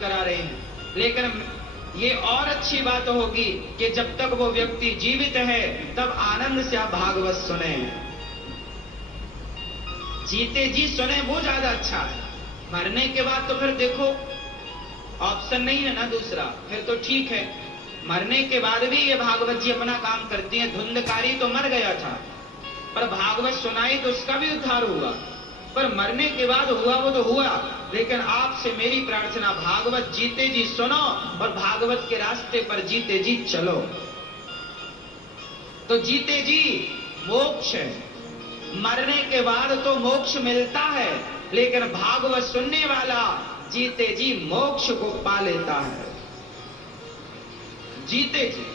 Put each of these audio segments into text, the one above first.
करा रहे हैं। लेकिन ये और अच्छी बात होगी कि जब तक वो व्यक्ति जीवित है तब आनंद से आप भागवत सुने, जीते जी सुने, वो ज्यादा अच्छा है। मरने के बाद तो फिर देखो ऑप्शन नहीं है ना दूसरा, फिर तो ठीक है। मरने के बाद भी ये भागवत जी अपना काम करती हैं। धुंधकारी तो मर गया था पर भागवत सुनाई तो उसका भी उद्धार हुआ, पर मरने के बाद हुआ वो तो हुआ। लेकिन आपसे मेरी प्रार्थना, भागवत जीते जी सुनो और भागवत के रास्ते पर जीते जी चलो, तो जीते जी मोक्ष है। मरने के बाद तो मोक्ष मिलता है, लेकिन भागवत सुनने वाला जीते जी मोक्ष को पा लेता है। जीते जी,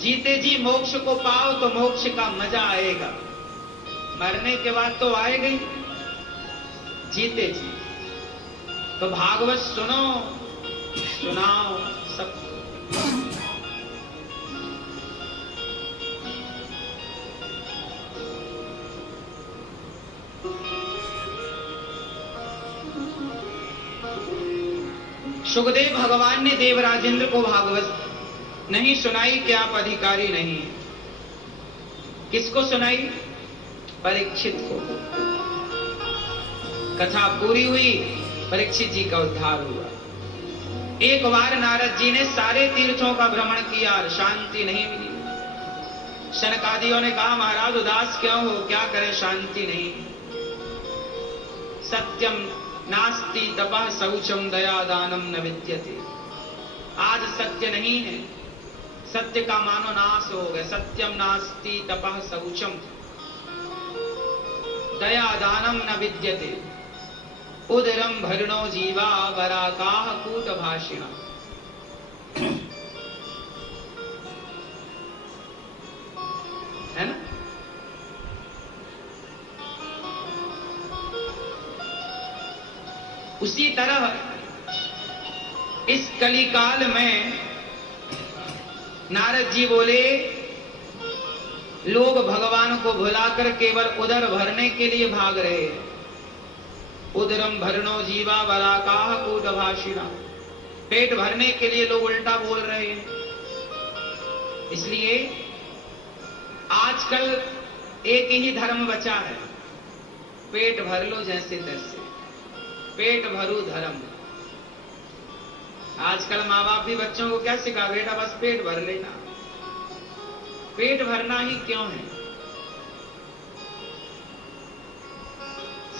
जीते जी मोक्ष को पाओ तो मोक्ष का मजा आएगा। मरने के बाद तो आएगा ही, जीते जी तो भागवत सुनो, सुनाओ सबको। सुखदेव भगवान ने देवराजेंद्र को भागवत नहीं सुनाई कि आप अधिकारी नहीं। किसको सुनाई? परीक्षित को। कथा पूरी हुई, परीक्षित जी का उद्धार हुआ। एक बार नारद जी ने सारे तीर्थों का भ्रमण किया, शांति नहीं मिली। शनकादियों ने कहा महाराज उदास क्यों हो, क्या करें, शांति नहीं। सत्यम नास्ति तपः शौचम दया दानम न विद्यते। आज सत्य नहीं है, सत्य का मानो नाश हो गया। सत्यम नास्ति तपः शौचम दया दानम न विद्यते। उदरम भरणो जीवा वराकाः कूट भाषिणा। है ना? उसी तरह इस कलिकाल में नारद जी बोले लोग भगवान को भुलाकर केवल उदर भरने के लिए भाग रहे हैं। उदरम भरणो जीवा वराकाः कूट भाषिणा। पेट भरने के लिए लोग उल्टा बोल रहे हैं। इसलिए आजकल एक ही धर्म बचा है, पेट भर लो जैसे तैसे, पेट भरू धर्म। आजकल माँ बाप भी बच्चों को क्या सिखा, बेटा बस पेट भर लेना। पेट भरना ही क्यों है?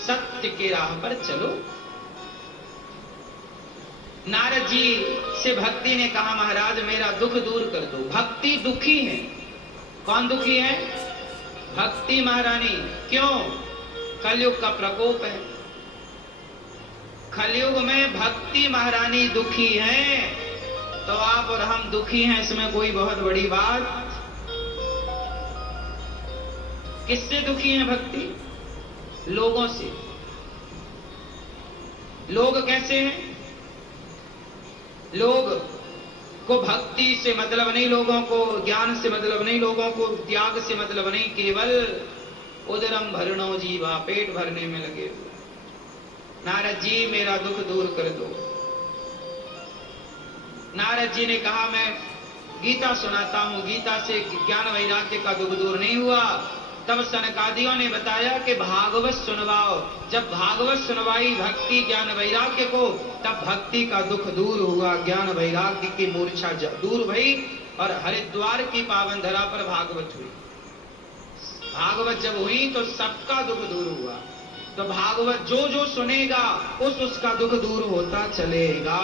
सत्य के राह पर चलो। नारद जी से भक्ति ने कहा महाराज मेरा दुख दूर कर दो। भक्ति दुखी है। कौन दुखी है? भक्ति महारानी। क्यों? कलयुग का प्रकोप है। कलयुग में भक्ति महारानी दुखी है, तो आप और हम दुखी हैं, इसमें कोई बहुत बड़ी बात। किससे दुखी है भक्ति? लोगों से। लोग कैसे हैं? लोग को भक्ति से मतलब नहीं, लोगों को ज्ञान से मतलब नहीं, लोगों को त्याग से मतलब नहीं, केवल उदरम भरणो जीवा, पेट भरने में लगे हुए। नारद जी मेरा दुख दूर कर दो। नारद जी ने कहा मैं गीता सुनाता हूं, गीता से ज्ञान वैराग्य का दुख दूर नहीं हुआ। तब सनकादियों ने बताया कि भागवत सुनवाओ। जब भागवत सुनवाई भक्ति ज्ञान वैराग्य को, तब भक्ति का दुख दूर हुआ, ज्ञान वैराग्य की मूर्छा दूर भई और हरिद्वार की पावन धरा पर भागवत हुई। भागवत जब हुई तो सबका दुख दूर हुआ। तो भागवत जो जो सुनेगा उसका दुख दूर होता चलेगा।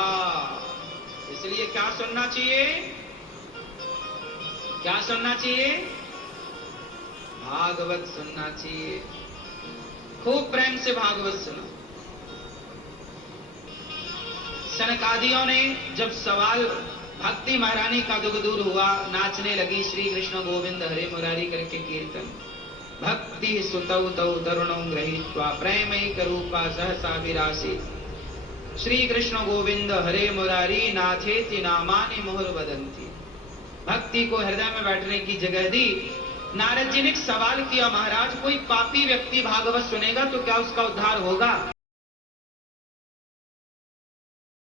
इसलिए क्या सुनना चाहिए? क्या सुनना चाहिए? भागवत सुनना चाहिए। खूब प्रेम से भागवत सुनो। सनकादियों ने जब सवाल, भक्ति महारानी का दुख दूर हुआ, नाचने लगी श्री कृष्ण गोविंद हरे मुरारी करके कीर्तन। भक्ति सुतौ तौ तरुणौ गृहीत्वा प्रेमैक रूपा सहसा विरासी। श्री कृष्ण गोविंद हरे मुरारी नाथेति नामानि मुहुर्वदन्ति। भक्ति को हृदय में बैठने की जगह दी नारद जी ने एक सवाल किया, महाराज कोई पापी व्यक्ति भागवत सुनेगा तो क्या उसका उद्धार होगा?